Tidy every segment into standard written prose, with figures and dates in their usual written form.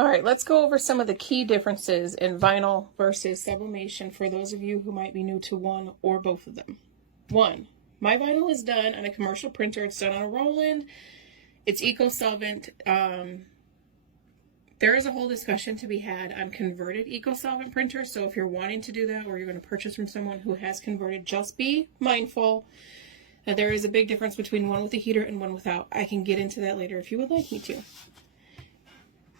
All right, let's go over some of the key differences in vinyl versus sublimation for those of you who might be new to one or both of them. One, my vinyl is done on a commercial printer. It's done on a Roland. It's eco-solvent. There is a whole discussion to be had on converted eco-solvent printers. So if you're wanting to do that or you're going to purchase from someone who has converted, just be mindful that there is a big difference between one with a heater and one without. I can get into that later if you would like me to.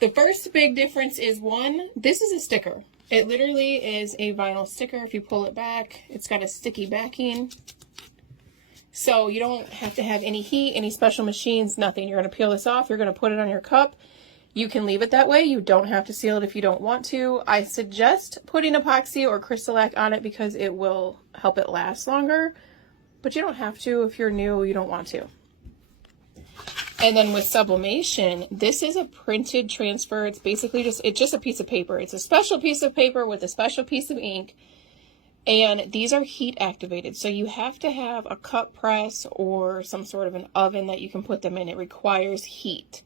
The first big difference is one, this is a sticker. It literally is a vinyl sticker. If you pull it back, it's got a sticky backing. So you don't have to have any heat, any special machines, nothing. You're going to peel this off. You're going to put it on your cup. You can leave it that way. You don't have to seal it if you don't want to. I suggest putting epoxy or Crystalac on it because it will help it last longer. But you don't have to if you're new, you don't want to. And then with sublimation, this is a printed transfer. It's basically just a piece of paper. It's a special piece of paper with a special piece of ink. And these are heat activated. So you have to have a cut press or some sort of an oven that you can put them in. It requires heat,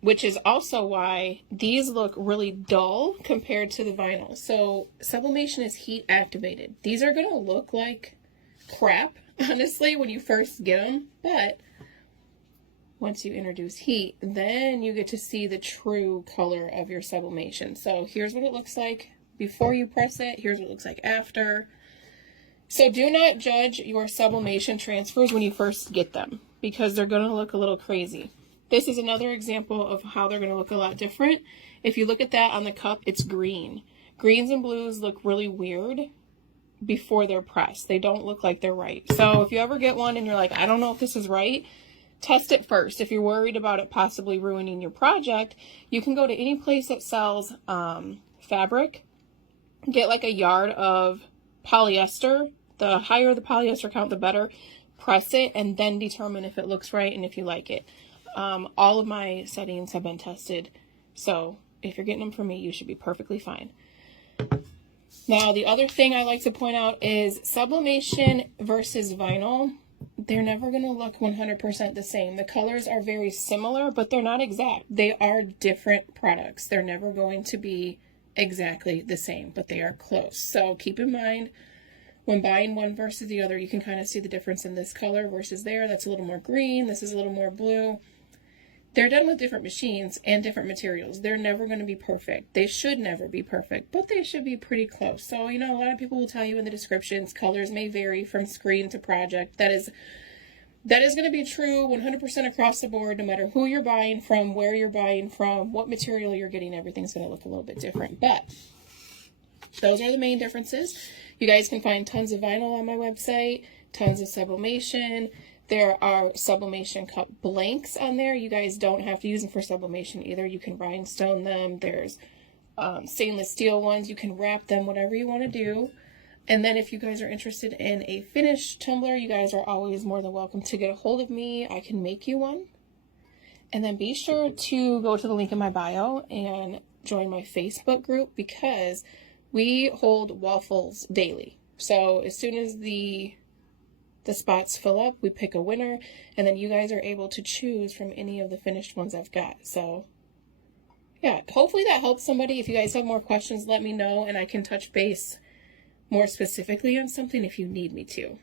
which is also why these look really dull compared to the vinyl. So sublimation is heat activated. These are going to look like crap, honestly, when you first get them. But once you introduce heat, then you get to see the true color of your sublimation. So here's what it looks like before you press it. Here's what it looks like after. So do not judge your sublimation transfers when you first get them because they're going to look a little crazy. This is another example of how they're going to look a lot different. If you look at that on the cup, it's green. Greens and blues look really weird before they're pressed. They don't look like they're right. So if you ever get one and you're like, I don't know if this is right, test it first. If you're worried about it possibly ruining your project, you can go to any place that sells fabric, get like a yard of polyester. The higher the polyester count, the better. Press it and then determine if it looks right and if you like it. All of my settings have been tested, so if you're getting them from me, you should be perfectly fine. Now, the other thing I like to point out is sublimation versus vinyl. They're never going to look 100% the same. The colors are very similar, but they're not exact. They are different products. They're never going to be exactly the same, but they are close. So keep in mind, when buying one versus the other, you can kind of see the difference in this color versus there. That's a little more green. This is a little more blue. They're done with different machines and different materials. They're never going to be perfect. They should never be perfect, but they should be pretty close. So, you know, a lot of people will tell you in the descriptions, colors may vary from screen to project. That is going to be true 100% across the board, no matter who you're buying from, where you're buying from, what material you're getting. Everything's going to look a little bit different, but those are the main differences. You guys can find tons of vinyl on my website, tons of sublimation. There are sublimation cup blanks on there. You guys don't have to use them for sublimation either. You can rhinestone them. There's stainless steel ones. You can wrap them, whatever you want to do. And then if you guys are interested in a finished tumbler, you guys are always more than welcome to get a hold of me. I can make you one. And then be sure to go to the link in my bio and join my Facebook group because we hold waffles daily. So as soon as the spots fill up, we pick a winner, and then you guys are able to choose from any of the finished ones I've got. So yeah, hopefully that helps somebody. If you guys have more questions, let me know, and I can touch base more specifically on something if you need me to.